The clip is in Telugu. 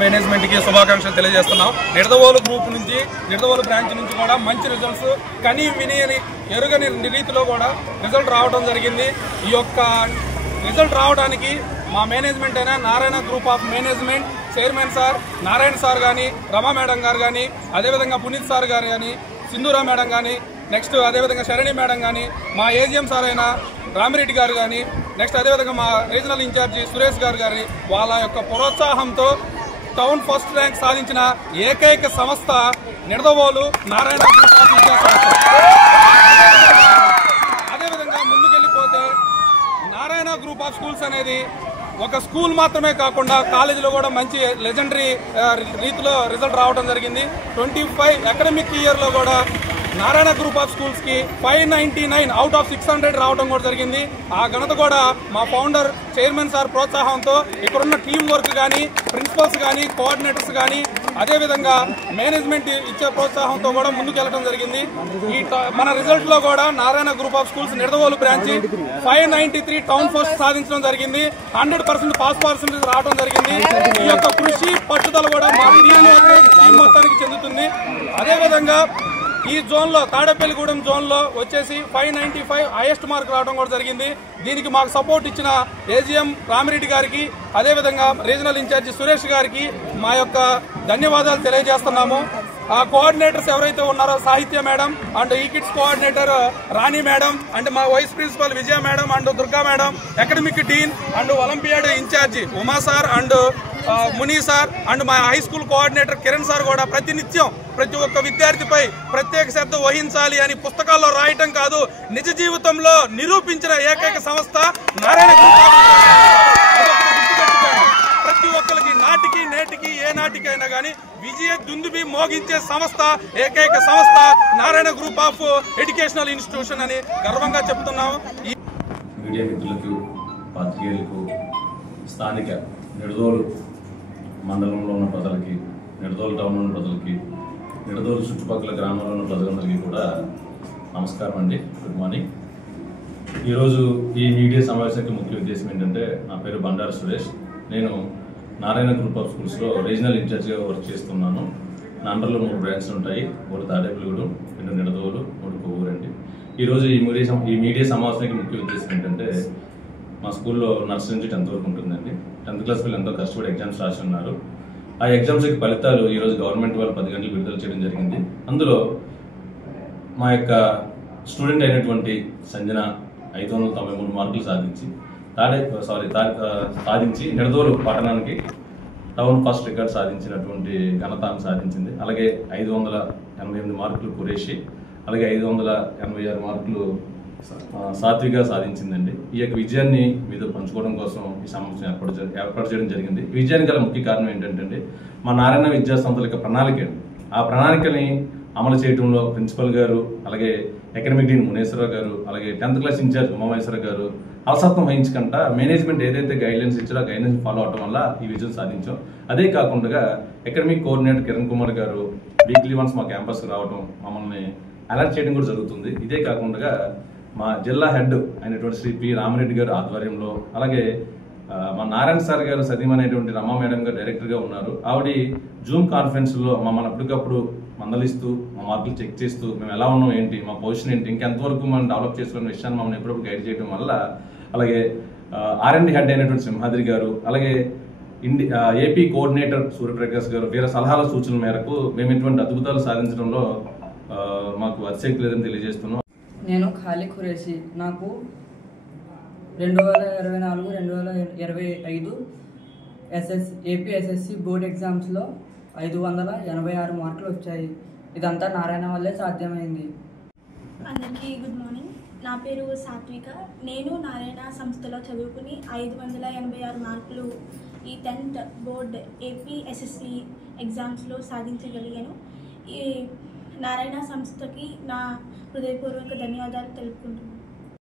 మేనేజ్మెంట్ కి శుభాకాంక్షలు తెలియజేస్తున్నాం. నిడదవోలు గ్రూప్ నుంచి నిడదవోలు బ్రాంచ్ నుంచి కూడా మంచి రిజల్ట్స్ కని విని ఎరుగని రీతిలో కూడా రిజల్ట్ రావడం జరిగింది. ఈ యొక్క రిజల్ట్ రావడానికి మా మేనేజ్మెంట్ అయినా Narayana group of management chairman sir Narayana sir కానీ, రమా మేడం గారు కానీ, అదేవిధంగా పునీత్ సార్ గారు కానీ, సింధూరా మేడం కానీ, నెక్స్ట్ అదేవిధంగా శరణి మేడం కానీ, మా ఏజిఎం సార్ అయిన రామిరెడ్డి గారు కానీ, నెక్స్ట్ అదేవిధంగా మా రీజనల్ ఇన్ఛార్జి సురేష్ గారు కానీ వాళ్ళ యొక్క ప్రోత్సాహంతో టౌన్ ఫస్ట్ ర్యాంక్ సాధించిన ఏకైక సంస్థ నిడదవోలు నారాయణ గ్రూప్ ఆఫ్ విద్యా సంస్థ. అదేవిధంగా ముందుకెళ్ళిపోతే నారాయణ గ్రూప్ ఆఫ్ స్కూల్స్ అనేది ఒక స్కూల్ మాత్రమే కాకుండా కాలేజీలో కూడా మంచి లెజెండరీ రీతిలో రిజల్ట్ రావడం జరిగింది. 25 అకాడమిక్ ఇయర్లో కూడా నారాయణ గ్రూప్ ఆఫ్ స్కూల్స్ కి 599 అవుట్ ఆఫ్ 600 రావడం కూడా జరిగింది. ఆ ఘనత కూడా మా ఫౌండర్ చైర్మన్ సార్ ప్రోత్సాహంతో ఇక్కడున్న టీం వర్క్ కానీ, ప్రిన్సిపల్స్ కానీ, కోఆర్డినేటర్స్ కానీ, అదేవిధంగా మేనేజ్మెంట్ ఇచ్చే ప్రోత్సాహంతో కూడా ముందుకు వెళ్ళడం జరిగింది. ఈ మన రిజల్ట్ లో కూడా Narayana group of schools Nidadavolu branch 593 town first సాధించడం జరిగింది. 100% పాస్ పర్సెంటేజ్ రావడం జరిగింది. ఈ యొక్క కృషి పట్టుదల కూడా మా టీం మొత్తానికి చెందుతుంది. అదేవిధంగా ఈ జోన్ లో తాడేపల్లిగూడెం జోన్ లో వచ్చేసి 595 హైయెస్ట్ మార్క్ రావడం కూడా జరిగింది. దీనికి మాకు సపోర్ట్ ఇచ్చిన ఏజిఎం రామిరెడ్డి గారికి, అదేవిధంగా రీజనల్ ఇన్ఛార్జి సురేష్ గారికి మా యొక్క ధన్యవాదాలు తెలియజేస్తున్నాము. ఆ కోఆర్డినేటర్స్ ఎవరైతే ఉన్నారో సాహిత్య మేడం అండ్ ఈ kids coordinator Rani madam and మా vice principal Vijaya madam and Durga madam, academic dean and olympiad incharge Uma sir and Muni sir and మా high school coordinator Kiran sir కూడా ప్రతినిత్యం ప్రతి ఒక్క విద్యార్థిపై ప్రత్యేక శ్రద్ధ వహించాలి అని పుస్తకాల్లో రాయటం కాదు, నిజ జీవితంలో నిరూపించిన ఏకైక సంస్థ నారాయణ గ్రూప్ ఆఫ్. ప్రతి ఒక్కరికి నాటికి నేటికి ఏ నాటికైనా కానీ విజయ దుందుబి మోగించే సంస్థ ఏకైక సంస్థ Narayana group of educational institution అని గర్వంగా చెప్తున్నాము. మీడియా మిత్రులకు, పాత్రికేయులకు, స్థానిక నిడదవోలు మండలంలో ఉన్న ప్రజలకి, నిడదవోలు టౌన్లో ఉన్న ప్రజలకి, నిడదవోలు చుట్టుపక్కల గ్రామాల్లో ఉన్న ప్రజలందరికీ కూడా నమస్కారం అండి. Good morning. ఈరోజు ఈ మీడియా సమావేశానికి ముఖ్య ఉద్దేశం ఏంటంటే, నా పేరు బండారు సురేష్. నేను నారాయణ గ్రూప్ ఆఫ్ స్కూల్స్లో రీజనల్ ఇన్ఛార్జిగా వర్క్ చేస్తున్నాను. నా అండర్లో 3 బ్రాంచ్లు ఉంటాయి. 1 తాడేపల్లిగూడెం, 2 నిడదవోలు, 3 కొవ్వూరు అండి. ఈరోజు ఈ మీడియా సమావేశానికి ముఖ్య ఉద్దేశం ఏంటంటే, మా స్కూల్లో నర్సరీ నుంచి 10th వరకు ఉంటుందండి. 10th క్లాస్ పిల్లలు ఎంతో కష్టపడి ఎగ్జామ్స్ రాసి ఉన్నారు. ఆ ఎగ్జామ్స్కి ఫలితాలు ఈరోజు గవర్నమెంట్ వాళ్ళు 10 గంటలకు విడుదల చేయడం జరిగింది. అందులో మా యొక్క స్టూడెంట్ అయినటువంటి సంజన 593 మార్కులు సాధించి నిడదవోలు పట్టణానికి టౌన్ ఫస్ట్ రికార్డ్ సాధించినటువంటి ఘనత సాధించింది. అలాగే 588 మార్కులు కురేషి, అలాగే 586 మార్కులు సాత్విక సాధించిందండి. ఈ యొక్క విజయాన్ని మీతో పంచుకోవడం కోసం ఈ సమావేశం ఏర్పాటు చేయడం జరిగింది. ఈ విజయానికి గల ముఖ్య కారణం ఏంటంటే, మా నారాయణ విద్యా సంస్థల యొక్క ప్రణాళిక. ఆ ప్రణాళికని అమలు చేయడంలో ప్రిన్సిపల్ గారు, అలాగే అకాడమిక్ డీన్ మునేశ్వరరావు గారు, అలాగే 10th క్లాస్ ఇన్ఛార్జ్ ఉమామహేశ్వర గారు అలసత్వం వహించకుండా మేనేజ్మెంట్ ఏదైతే గైడ్లైన్స్ ఇచ్చారో ఆ గైడ్లైన్స్ ఫాలో అవడం వల్ల ఈ విజయం సాధించాం. అదే కాకుండా అకాడమిక్ కోఆర్డినేటర్ కిరణ్ కుమార్ గారు వీక్లీ వన్స్ మా క్యాంపస్కి రావడం, మమ్మల్ని అలర్ట్ చేయడం కూడా జరుగుతుంది. ఇదే కాకుండా మా జిల్లా హెడ్ అయినటువంటి శ్రీ పి రామిరెడ్డి గారు ఆధ్వర్యంలో, అలాగే మా నారాయణ సార్ గారు సతీమనేటువంటి రమా మేడం గారు డైరెక్టర్గా ఉన్నారు. ఆవిడ జూమ్ కాన్ఫరెన్స్లో మమ్మల్ని అప్పటికప్పుడు మందలిస్తూ, మా మార్కులు చెక్ చేస్తూ, మేము ఎలా ఉన్నాం ఏంటి, మా పొజిషన్ ఏంటి, ఇంకెంతవరకు మనం డెవలప్ చేసుకున్న విషయాన్ని మమ్మల్ని ఎప్పుడప్పుడు గైడ్ చేయడం వల్ల, అలాగే R&D హెడ్ అయినటువంటి సింహాద్రి గారు, అలాగే ఏపీ కోఆర్డినేటర్ సూర్యప్రకాష్ గారు వీర సలహాల సూచనల మేరకు మేము ఇటువంటి అద్భుతాలు సాధించడంలో మాకు అతిశక్తి లేదని తెలియజేస్తున్నాం. నేను ఖాళీ ఖురేషి. నాకు 2024-2025 ఏపీ ఎస్ఎస్సి బోర్డ్ ఎగ్జామ్స్లో 586 మార్కులు వచ్చాయి. ఇదంతా నారాయణ వల్లే సాధ్యమైంది. అందరికీ గుడ్ మార్నింగ్. నా పేరు సాత్విక. నేను నారాయణ సంస్థలో చదువుకుని 586 మార్కులు ఈ 10th బోర్డ్ ఏపీ ఎస్ఎస్సి ఎగ్జామ్స్లో సాధించగలిగాను. ఈ నారాయణ సంస్థకి నా హృదయపూర్వక ధన్యవాదాలు తెలుపుకుంటున్నాను.